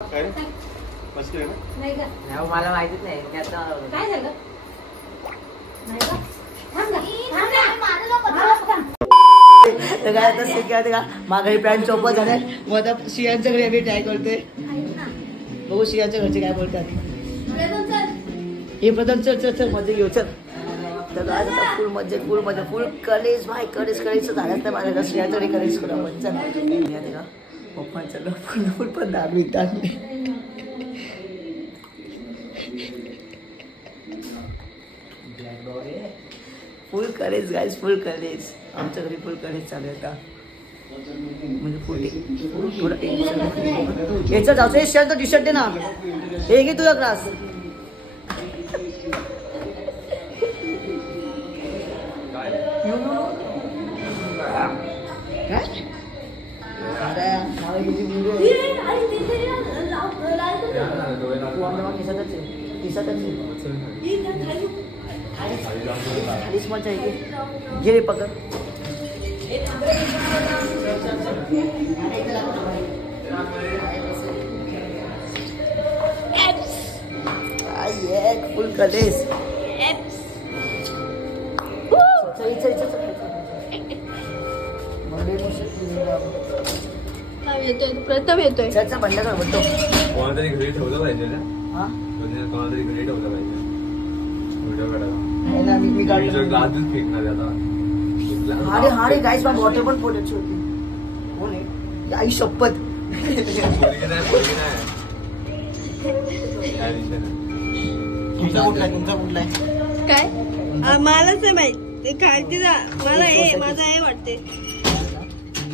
नाही का? मला माहितीच नाही काय झालं. तर काय आता माघारी पॅन्ट चोपत झालाय. मग आता शियांच्या घरी आम्ही ट्राय करतोय. बघू शियांच्या घरचे काय बोलतात. हे प्रथम चल मजा घेऊ चल. तर आज आता फुल मजा फुल कलेज भाई कलेज झाल्याच नाही माझ्या शियांच्या घरी कलेज करू आपण. चल पप्पा चल फुल पण दारू टाकले. फुल कलेज गाईज फुल कलेज. आमच्या घरी फुल कलेज चालू आहे आता. म्हणजे फुल याचा जाऊ शर्ट टी शर्ट दे ना. हे घे तुझा क्लास. गिरे पकड. फुल कलेस. प्रथम येतोय. चर्चा बंद कर बोलतो. कोणातरी घरी ठेवलं पाहिजे ना. कोणातरी घरी ठेवलं पाहिजे व्हिडिओ काढायला. आजच फेकणार आता. हाडे गाईस मग वॉटर पण फोडायची होती. कोण आहे आई शपथ. तुमचा कुठला आहे काय मलाच आहे माहित. खालती जा मला हे माझा हे वाटते.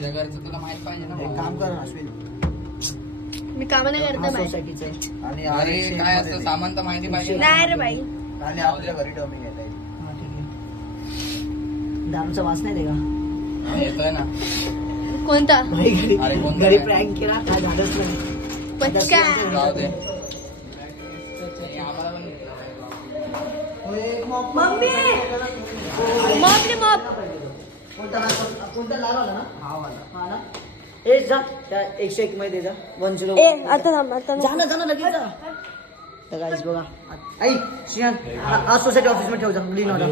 तुला माहित पाहिजे ना. एक काम कर अश्विन. मी काम नाही करता बाई. सोसायटीचं आहे. आणि अरे काय असतं सामान तर माहिती पाहिजे. नाही रे बाई. आणि आपल्या घरी ठेवून येत आहे. दारूचा वास नाही दे का. येतोय ना. कोणता घरी प्रँक केला काय झालंच नाही. पचका जाऊ दे. मम्मी मॉप रे मॉप. कोणता लाल वाला ना. हा ना. ए जा त्या 101 मध्ये जा. 10. ए आता जा ना लगेच जा. तर गाईस बघा आई श्रियान आज सोसायटी ऑफिस मध्ये ठेव जा. Green order.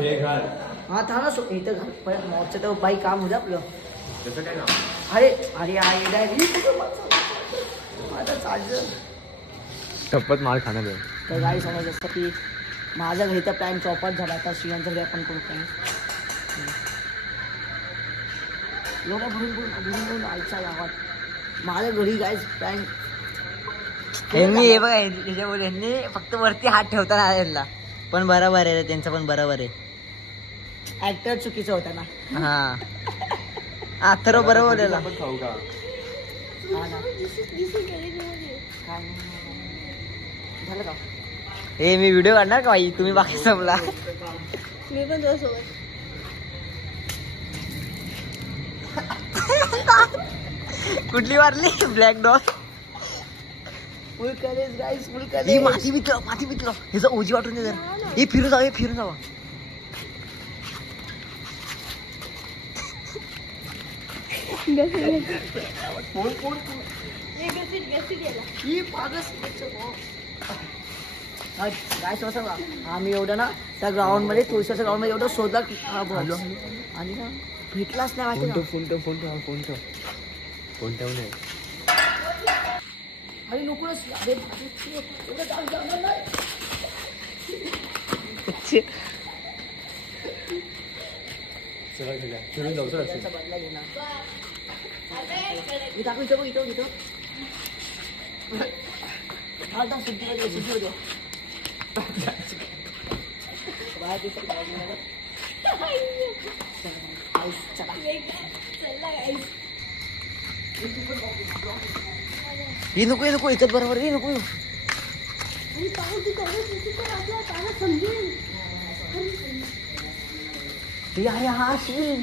हा था ना इथं घाल. मॉपचं तर बाई काम होतं आपलं. अरे आता चालतं. शपथ मार खाणार. तर गाई समज असतं की माझ्या घरी तर प्लॅन चॉपच झाला. आता श्रियांच्या घरी आपण करू काय. लोक भरून आईच्या गावात माझ्या घरी गाईज प्लॅन. यांनी हे बघा त्याच्यामुळे यांनी फक्त वरती हात ठेवताना यांना पण बरोबर आहे. त्यांचं पण बरोबर आहे. ऍक्टर चुकीचा होता ना. हा अथर्व बरोबर बोललेला. खाऊ का. झालं का. हे मी व्हिडिओ काढणार का बाई. तुम्ही बाकी संपला. मी पण तुझ्यासोबत. कुठली मारली ब्लॅक डॉग. फुल करेज गाईज फुल करेज. माती मित्र ह्याचा ओजी वाटून दे जरा. हे फिरून जावा. आम्ही एवढं ना त्या ग्राउंड मध्ये तुळशीच्या ग्राउंड मध्ये एवढं शोधला आणि ना भेटलाच नाही माहिती. फोन ठेवून आणि नको फिरून जाऊ सर. बदला घे ना. मी टाकून इथं घेतो. हा सुट्टी होतो. हे नको इथं बरोबर. हे नको हा अश्विन.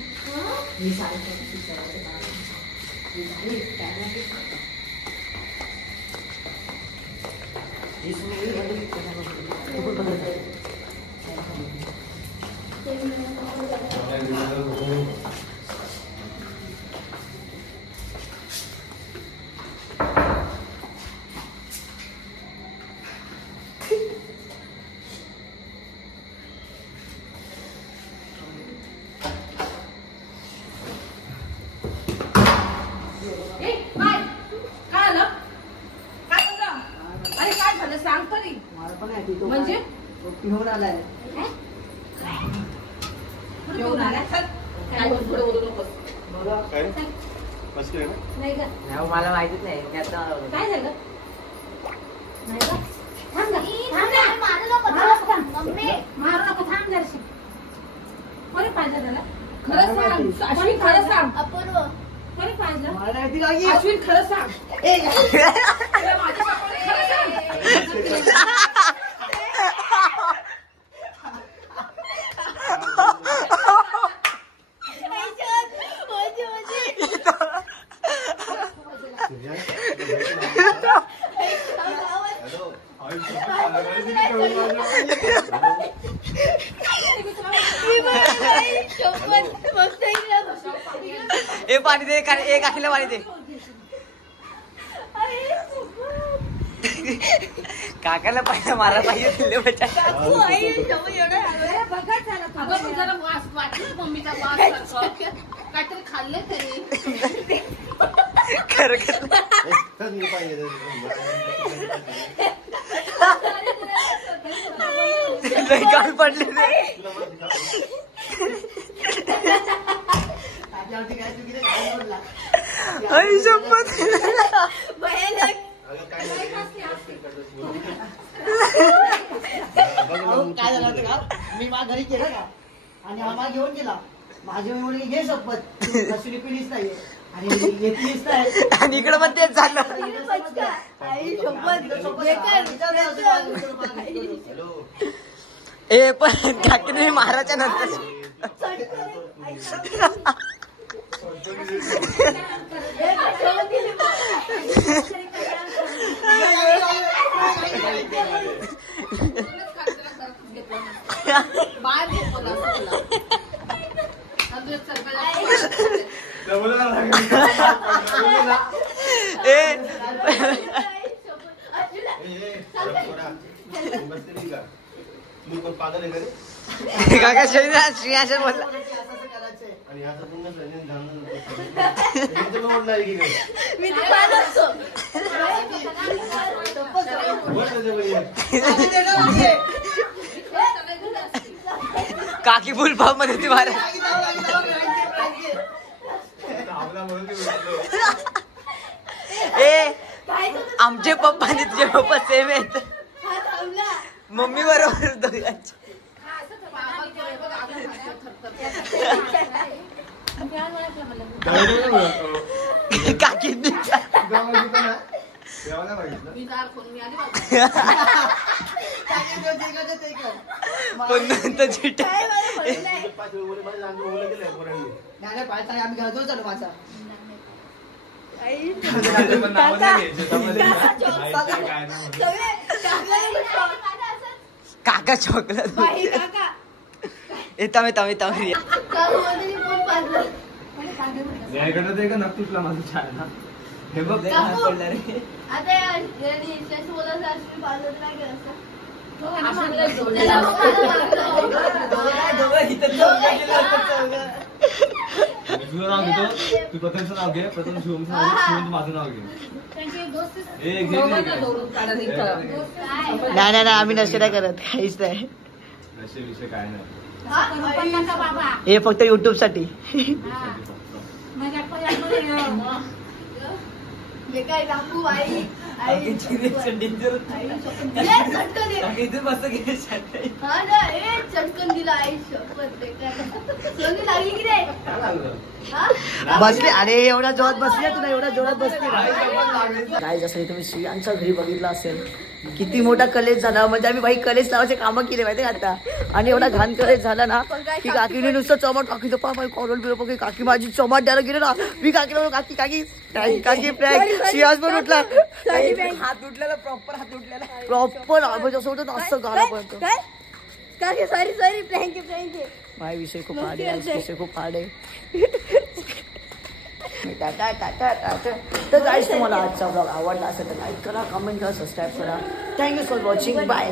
सांग तरी मला पण आहे तो म्हणजे तो पिऊन आलाय घेऊन आला काय पुढे बोलू नकोस बघा नाही का मला माहितीच नाही काय झालं नाही का थांब ना मारू नको थांब जरशी कोणी पाहिजे त्याला खरं सांग कोणी खरं सांग अपूर्व कोणी पाहिजे मला माहिती नाही अश्विन खरं सांग माझ्या खरं सांग ए पाणी दे एक आखीला पाणी दे काकाला पाहिजे मारा पाहिजे दिले बच्चा मम्मीचा वास काहीतरी खाल्ले तरी काल पडले आई शपथ काय झालं होतं का मी माझ्या घरी केलं का आणि आम्हाला घेऊन गेला माझी मुली घे शपथ अश्विनी पिलीच नाहीये आणि घेतलीच नाही आणि इकडे पण तेच झालं ए पण काकीने मारायच्या नंतर काका श्रेयाश बोलला काकी फुल पाव मध्ये ती मारा ए आमचे पप्पा आणि तुझे पप्पा सेम आहेत मम्मी बरोबर दोघांचे काकी आम्ही घालतो चालू माझा काका चॉकलेट येता याकडे ते का नक्कीचला माझं छान ना हे बघ पडला रे तू प्रथमचं नाव घे प्रथम शिवमचं नाव घे शिवम माझं नाव घे नाही आम्ही नशे नाही करत काहीच नाही विषय काय नाही हे फक्त युट्यूब साठी बसले अरे एवढा जोरात बसली तुला एवढा जोरात बसली काय जसं तुम्ही श्रियांच्या घरी बघितलं असेल किती मोठा कलेश झाला म्हणजे आम्ही भाई कलेश लावायचे कामं केले माहिती आता आणि एवढा घाण कलेश झाला ना की काकीने नुसतं चमट काकी पप्पा कॉल बिल काकी माझी चमट द्यायला गेले ना मी काकीला काकी काकी काकी श्रियास पण उठला हात उठलेला प्रॉपर हात उठलेला प्रॉपर असं होतं असं गाण्यापर्यंत सॉरी प्रँक भाई विषय खूप हार्ड आहे विषय खूप हार्ड आहे तर गाईस तुम्हाला आजचा ब्लॉग आवडला असेल तर लाईक करा कमेंट करा सबस्क्राईब करा थँक्यू फॉर वॉचिंग बाय